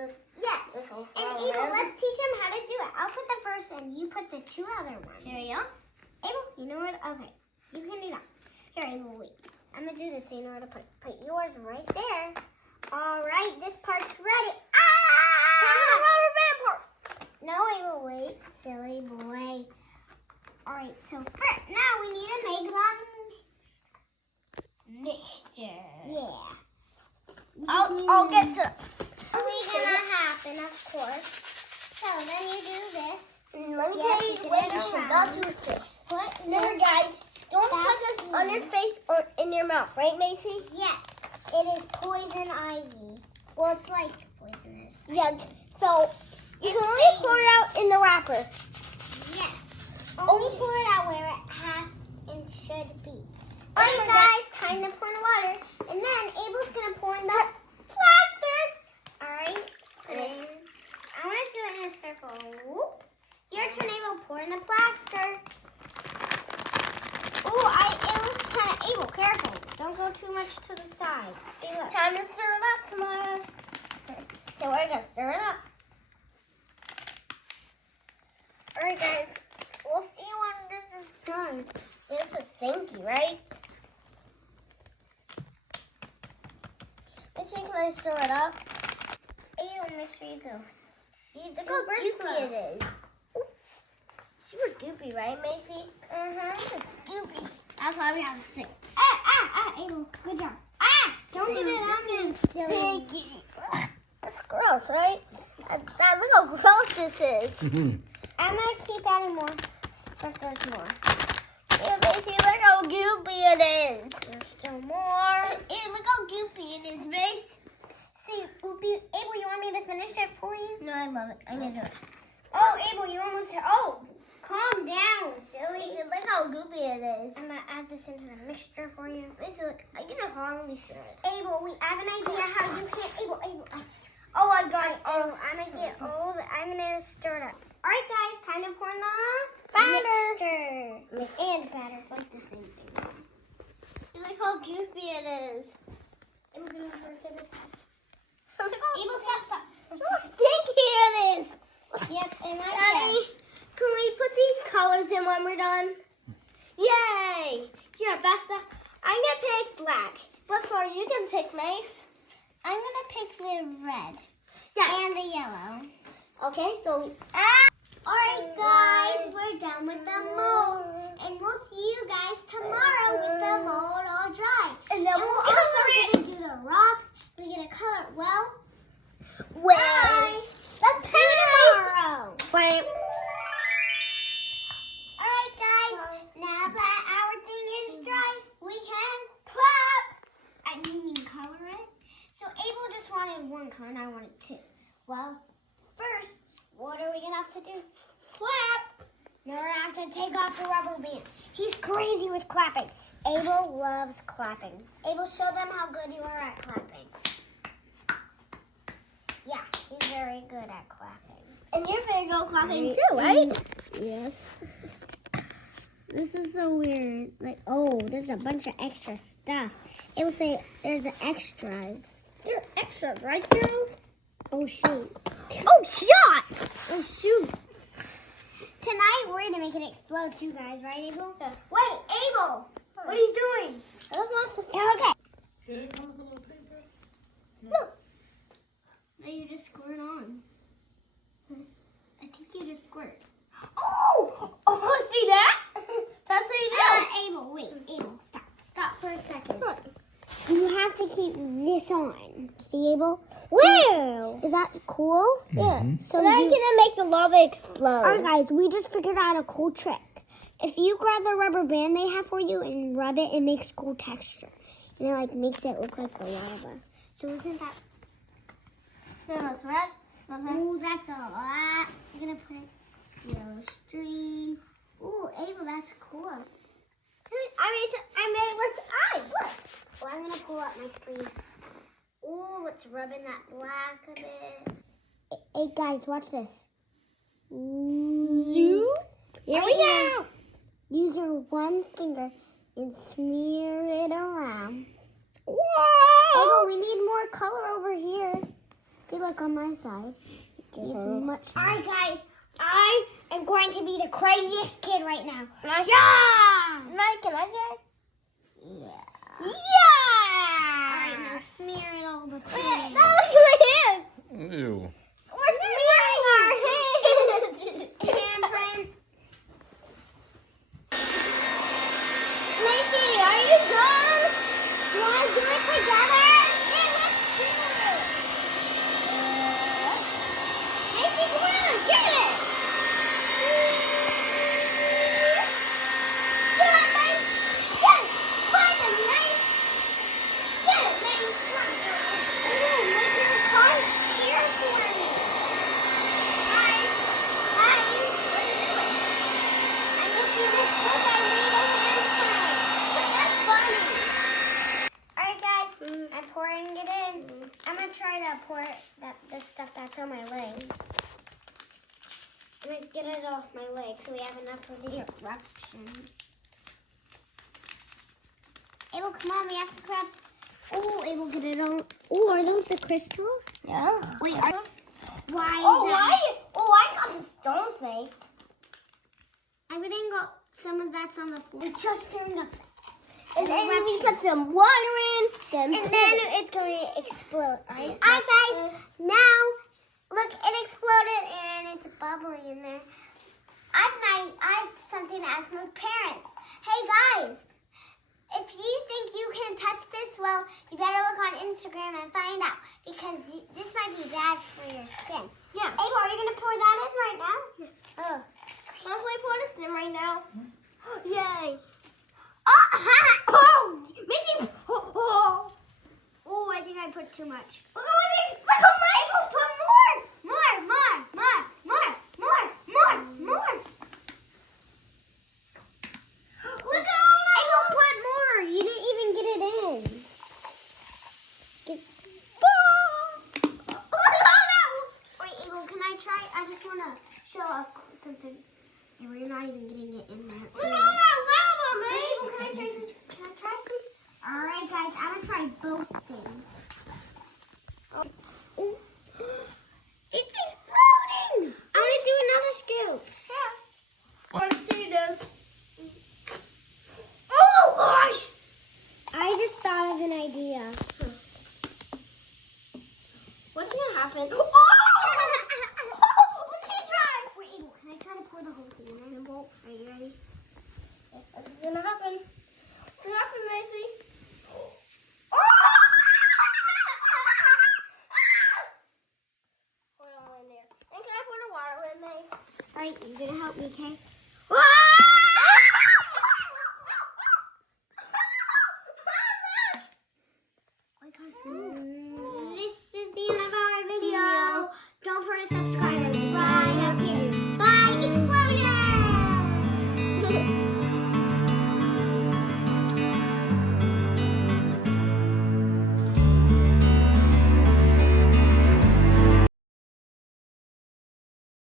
this. Yes. This whole And swirl Abel, around. let's teach him how to do it. I'll put the first and you put the two other ones. Here you go. Abel, you know what? Okay, you can do that. Here, Abel, wait. I'm gonna do this so you know where to put it. Put yours right there. All right, this part's ready. Time for the rubber band part. No, Abel, wait, silly boy. All right, so first, now we need to make them. Mixture. Yeah. I'll get the. What's gonna happen, of course. So then you do this. Let me Yes, tell you you can what do you should around. not do is this. Put Remember, this. guys, don't That's put this on your face or in your mouth, right, Macy? Yes, it is poison ivy. Well, it's like poisonous. Yeah. So you can only pour it out in the wrapper. Yes. Only pour it out where it has and should be. Oh Alright, my guys, time to pour in the water. And then Abel's going to pour in the plaster. Alright. I want to do it in a circle. Whoop. Your turn, Abel. Pour in the plaster. Ooh, it looks kind of Abel. Careful. Don't go too much to the side. See, look. Time to stir it up tomorrow. So we're gonna stir it up. Alright, guys. We'll see when this is done. This is stinky, right? Let's see, can I stir it up? Abel, make sure you go. Look how Super goopy slow. it is. Super goopy, right, Macy? This is goopy. That's why we have to stick. Abel. Good job. Don't See, give it on me, silly. stinky. That's gross, right? Look how gross this is. I'm going to keep adding more if there's more. Yeah, Macy, look how goopy it is. There's still more. Hey, look how goopy it is, Mace. See, Abel, you want me to finish it for you? No, I love it. I'm gonna do it. Oh, Abel, you almost... Oh, calm down, silly. Look how goopy it is. I'm going to add this into the mixture for you. Macy, look, I can hardly feel it. Abel, we have an idea how you can... Abel. Oh, I got it. Oh, I'm going to get old. I'm going to stir it up. All right, guys, time to pour in the Batter. mixture. And batter. It's like the same thing. Look how goopy it is. Abel, can you pour it to this side? Look how Abel, stop. Look how stinky it is. Yep, and my Daddy, can we put these colors in when we're done? Yay! Here, Besta, I'm going to pick black. What color you can pick, Mace? I'm going to pick the red Yeah. and the yellow. Okay, so... Alright guys, we're done with the mold. And we'll see you guys tomorrow with the mold all dry. And then And we're also going to do the rocks. We're going to color it well. Bye. Let's See you tomorrow. Bye. Alright guys, now that our thing is dry, we can clap. I mean color it. So Abel just wanted one color and I wanted two. Well, first, what are we going to have to do? Clap. Now we're going to have to take off the rubber band. He's crazy with clapping. Abel loves clapping. Abel, show them how good you are at clapping. Yeah, he's very good at clapping. And you're going to go clapping too, right? Yes. This is so weird. Like, oh, there's a bunch of extra stuff. It will say there's extras. There are extras, right, girls? Oh, shoot. Oh, shots! Oh, shoot. Tonight, we're going to make it explode too, guys. Right, Abel? Yeah. Wait, Abel! What are you doing? I don't want to. Okay. Did it come with a little paper? No. No, you just squirt on. I think you just squirt. Oh! Oh, see that? That's what you do. Abel, wait. Abel, stop. Stop for a second. What? You have to keep this on. See, Abel? Where? Is that cool? Yeah. So then I'm you- gonna make the lava explode. Alright guys, we just figured out a cool trick. If you grab the rubber band they have for you and rub it, it makes cool texture. And it like makes it look like the lava. So isn't that... No, it's red. Ooh, that's a lot. I'm gonna put it yellow stream. Ooh, Abel, that's cool. I made with eye. Look. Well, I'm gonna pull out my sleeves. Ooh, let's rub in that black a bit. Hey guys, watch this. Ooh. Here we go. Use your one finger and smear it around. Whoa. Abel, we need more color over here. See, look on my side. It's much. All right, guys. I am going to be the craziest kid right now. Yeah! Mike, can I try? Yeah. Yeah! All right, now smear it all the Look at cream. my hand. Ew. We're smearing our hands. Handprint. Macy, are you done? You want to do it together? Yeah, let's do it. Macy, come on, get it. Get it, Mace. Get it. Find it, Mace. Get it, Mace. Come on, girl. Oh, make your cars cheer for me. Guys, what are you doing? I'm making this book I made a handprint. But that's funny. All right, guys. I'm pouring it in. I'm gonna try to pour the stuff that's on my leg. I'm gonna get it off my leg so we have enough for the eruption. Abel, come on, we have to grab. Oh, Abel, get it on. Oh, are those the crystals? Yeah. Wait, why? Oh, is that? why? Oh, I got the stones, Mace. I'm gonna go. Some of that's on the floor. We're just stirring up. And then we put some water in. And then it's going to explode, right? Alright, guys. Now, look, it exploded and it's bubbling in there. I have something to ask my parents. Hey, guys. If you think you can touch this, well, you better look on Instagram and find out. Because this might be bad for your skin. Yeah. Abel, are you going to pour that in right now? Oh. How can we pour this in right now? Yay. Oh, Mickey. Oh, I think I put too much. Look at Mike. Put more. Look at all I will put more. You didn't even get it in. Wait, Abel, can I try? I just want to show something. And we're not even getting it in there. Look at all that lava, Wait, Mace. Abel, can I try something? Can I try? All right, guys, I'm going to try both things. Oh. It's exploding. I'm going to do another scoop. Yeah. I want to see this. Oh, gosh. I just thought of an idea. What's going to happen? Oh! Let me try. Wait, Abel, can I try to pour the whole thing in a bowl? Are you ready? What's going to happen? What's going to happen, Macy? Hold on in there. And can I pour the water in, Mace? All right, you're going to help me, okay? This is the end of our video. Don't forget to subscribe. It's right up here. Bye, explosion!